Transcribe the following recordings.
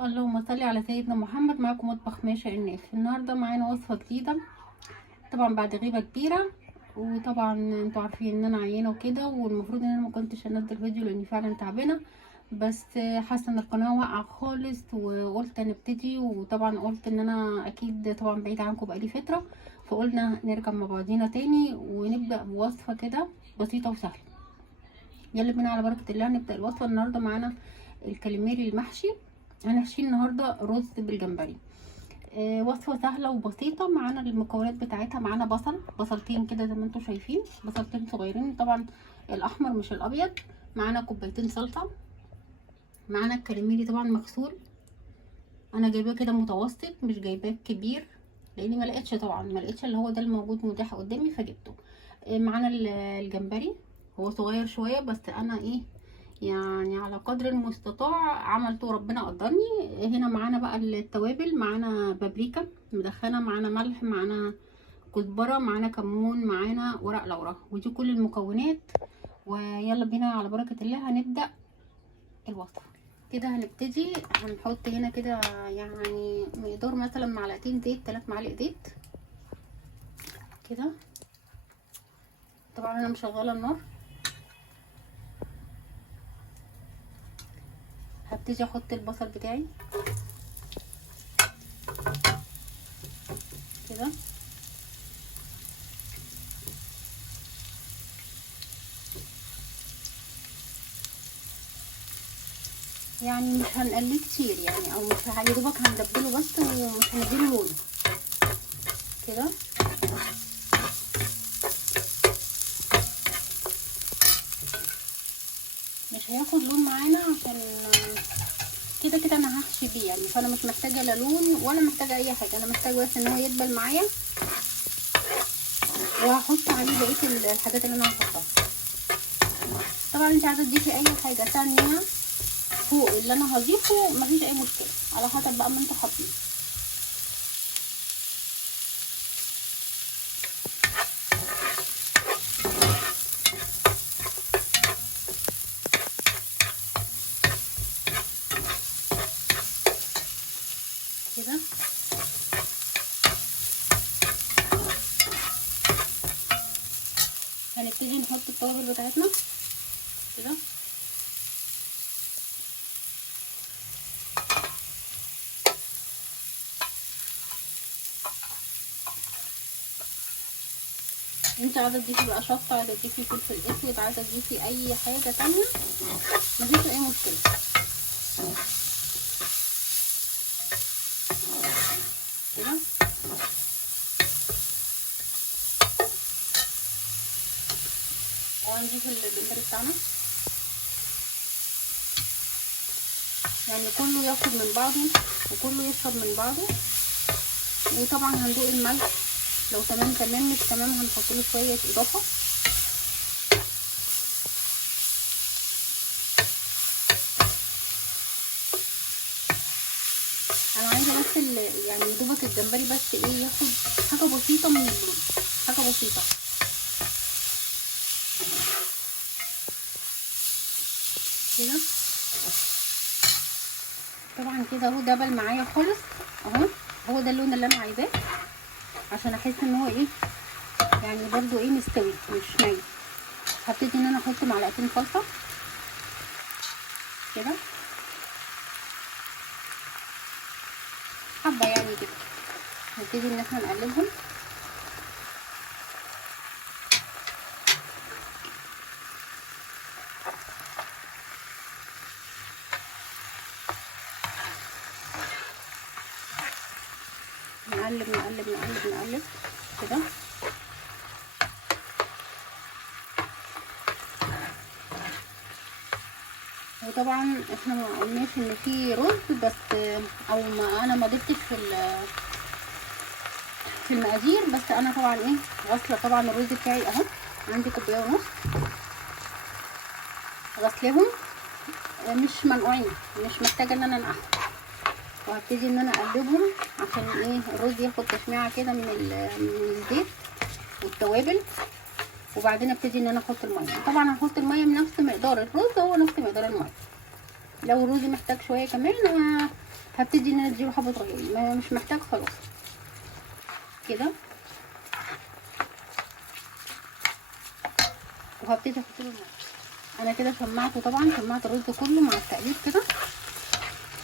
اللهم صل على سيدنا محمد. معاكم مطبخ ماشي الناس. النهارده معانا وصفه جديده طبعا بعد غيبه كبيره. وطبعا انتوا عارفين ان انا عيانه وكده، والمفروض ان انا ما كنتش انزل فيديو لاني فعلا تعبانه، بس حاسه ان القناه واقعه خالص وقلت نبتدي. وطبعا قلت ان انا اكيد طبعا بعيد عنكم بقالي فتره، فقلنا نرجع مع بعضينا تاني ونبدا بوصفه كده بسيطه وسهله. يلا بينا على بركه الله نبدا الوصفه. النهارده معانا الكاليماري المحشي. هنحشي النهارده رز بالجمبري. وصفه سهله وبسيطه. معانا المكونات بتاعتها، معانا بصلتين كده زي ما انتم شايفين، بصلتين صغيرين طبعا، الاحمر مش الابيض. معانا كوبايتين صلصه. معانا الكاليماري طبعا مغسول، انا جايباه كده متوسط، مش جايباه كبير لاني ما لقيتش، طبعا ما لقيتش اللي هو ده الموجود متاح قدامي فجبته. معانا الجمبري، هو صغير شويه بس انا يعني على قدر المستطاع عملته، ربنا قدرني. هنا معانا بقى التوابل، معانا بابريكا مدخنه، معانا ملح، معانا كزبره، معانا كمون، معانا ورق لورا، ودي كل المكونات. ويلا بينا على بركه الله هنبدا الوصفه. كده هنبتدي، هنحط هنا كده يعني مقدار مثلا معلقتين زيت، 3 معالق زيت كده. طبعا انا مشغله النار. هبتدي احط البصل بتاعي كده. يعني مش هنقليه كتير يعني، او مش يا دوبك هندبله بس ومش هنديله لون كده. مش هياخد لون معانا عشان كده كده انا هحشي بيه يعني، فانا مش محتاجه لا لون ولا محتاجه اي حاجه، انا محتاجه بس ان هو يدبل معايا، وهحط عليه بقيه الحاجات اللي انا هحطها. طبعا انت عايزه تضيفي اي حاجه تانية فوق اللي انا هضيفه مفيش اي مشكله، على حسب بقى ما انتوا حاطين. كده هنبتدي نحط التوابل بتاعتنا كده. انت عايزه تضيفي بقى شطه، عايزه تضيفي فلفل اسود، عايزه تضيفي اي حاجه تانية مفيش اي مشكله كده. وهنضيف الجمبري بتاعنا يعني كله ياخد من بعضه وكله يشرب من بعضه. وطبعا هندوق الملح، لو تمام تمام، مش تمام هنحط له شويه اضافه. انا عايزه بس يعني دوبك الجمبري بس ياخد حاجه بسيطه من اللون، حاجه بسيطه كده. طبعا كده اهو دبل معايا خالص اهو، هو ده اللون اللي انا عايزاه عشان احس ان هو يعني برضو مستوي مش ني. هبتدي ان انا احط معلقتين صلصه كده، حبه يعني كده. نبتدي ان احنا نقلبهم. نقلب نقلب نقلب نقلب كده. وطبعا احنا ما قلناش ان في رز بس، او ما انا ما ضفتش في المقادير، بس انا طبعا غسله طبعا الرز بتاعي اهو، عندي كوبايه ونص غسلهم، مش منقوعين، مش محتاجه ان انا انقعهم. وهبتدي ان انا اقلبهم عشان الرز ياخد تشميعه كده من الزيت والتوابل. وبعدين ابتدي ان انا احط الميه. طبعا هحط الميه من نفس مقدار الرز، هو نفس مقدار الميه. لو الرز محتاج شويه كمان هبتدي ان انا اديله حبه رغيف، مش محتاج خلاص كده. وهبتدي احط له الميه. انا كده شمعته، طبعا شمعت الرز كله مع التقليب كده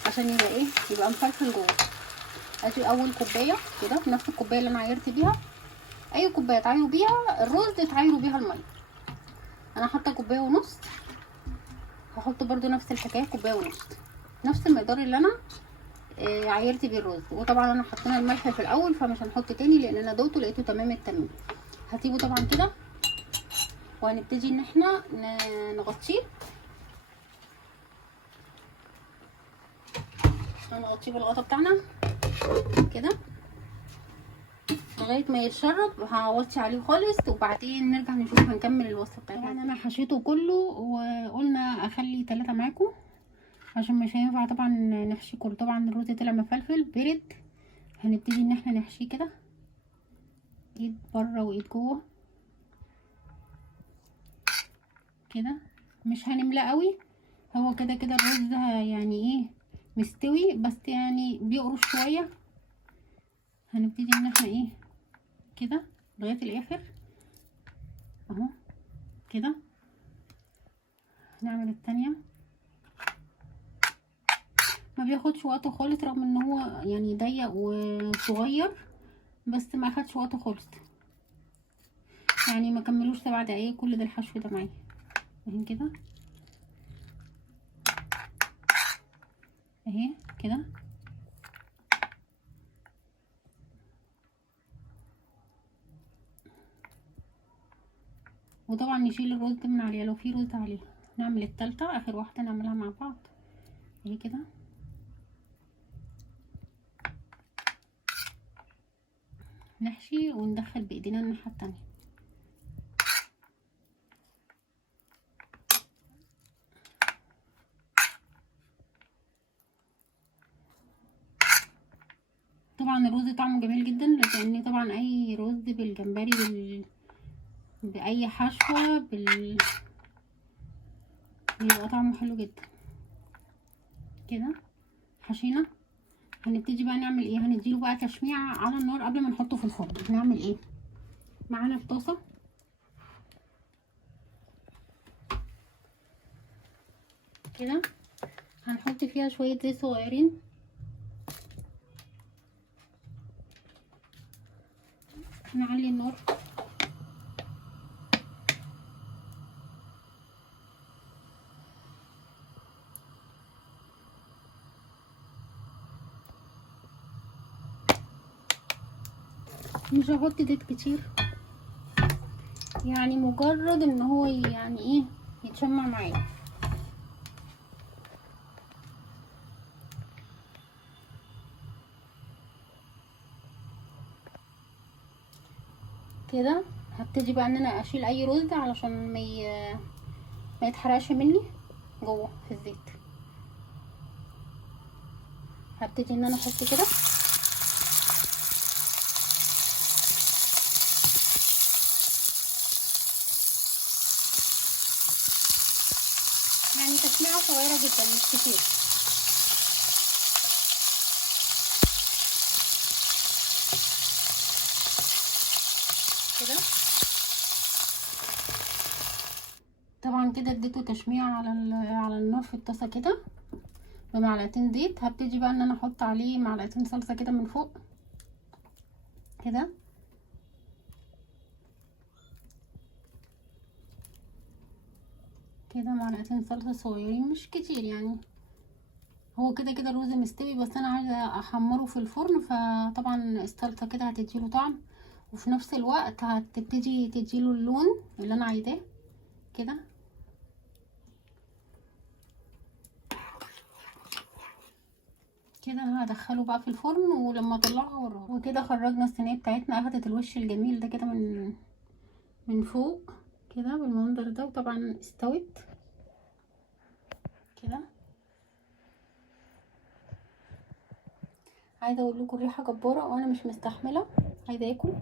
عشان يبقى ايه، يبقى مفلفل جوه. ادي اول كوبايه كده، نفس الكوبايه اللي انا عايرت بيها. اي كوبايه تعايروا بيها الرز تعايروا بيها الميه. انا حاطه كوبايه ونص، هحط برده نفس الحكايه كوبايه ونص، نفس المقدار اللي انا عايرت بيه الرز. وطبعا انا حطينا الملح في الاول فمش هنحط تاني لان انا دوقته لقيته تمام التمام. هسيبه طبعا كده وهنبتدي ان احنا نغطيه. هنغطيه بالغطا بتاعنا كده لغايه ما يتشرب. هوطي عليه خالص وبعدين نرجع نشوف هنكمل الوصفه بتاعتنا. طبعا انا حشيته كله وقلنا اخلي 3 معاكم عشان مش هينفع طبعا نحشي كله. طبعا الرز طلع مفلفل برد. هنبتدي ان احنا نحشيه كده، ايد بره وايد جوه كده. مش هنملاه قوي، هو كده كده الرز يعني ايه مستوي، بس يعني بيقرش شويه. هنبتدي ان احنا ايه كده لغايه الاخر اهو كده. نعمل التانية. ما بياخدش وقت خالص رغم ان هو يعني ضيق وصغير، بس ما اخدش وقت خالص يعني ما كملوش 7 دقايق. كل ده الحشو ده معايا اهي كده اهي كده. وطبعا نشيل الرز من عليها لو في رز عليها. نعمل التالتة اخر واحدة نعملها مع بعض اهي كده. نحشي وندخل بايدينا الناحية التانية. طبعا الرز طعمه جميل جدا، لان طبعا اي رز بالجمبري باي حشوة بيبقى طعمه حلو جدا كده. حشينا. هنبتدي بقى نعمل ايه، هنديله بقى تشميعة على النار قبل ما نحطه في الفرن. هنعمل ايه، معانا في طاسة كده هنحط فيها شوية زيت صغيرين. نعلي النار. مش هحط زيت كتير، يعني مجرد ان هو يعني ايه يتشمع معايا كده. هبتدي بقى ان انا اشيل اي رز علشان ما يتحرقش مني جوه في الزيت. هبتدي ان انا احط كده يعني تسميعه صغيره جدا مش كتير كده. طبعا كده اديته تشميع على النار في الطاسه كده بمعلقتين زيت. هبتدي بقى ان انا احط عليه معلقتين صلصه كده من فوق كده. كده معلقتين صلصه صغيرين مش كتير يعني. هو كده كده الرز مستوي بس انا عايزه احمره في الفرن، فطبعا الصلصه كده هتديله طعم وفي نفس الوقت هتبتدي تديله اللون اللي انا عايزاه كده. كده هدخله بقى في الفرن ولما اطلعه هوريه. وكده خرجنا الصينيه بتاعتنا، اخدت الوش الجميل ده كده من فوق كده بالمنظر ده. وطبعا استوت كده. عايزه اقول لكم الريحه جباره وانا مش مستحمله، عايزه اكل.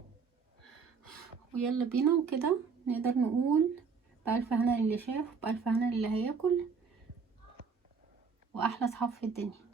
ويلا بينا وكده نقدر نقول بألف هنا للي شاف وبألف هنا للي هياكل، واحلى صحاب في الدنيا.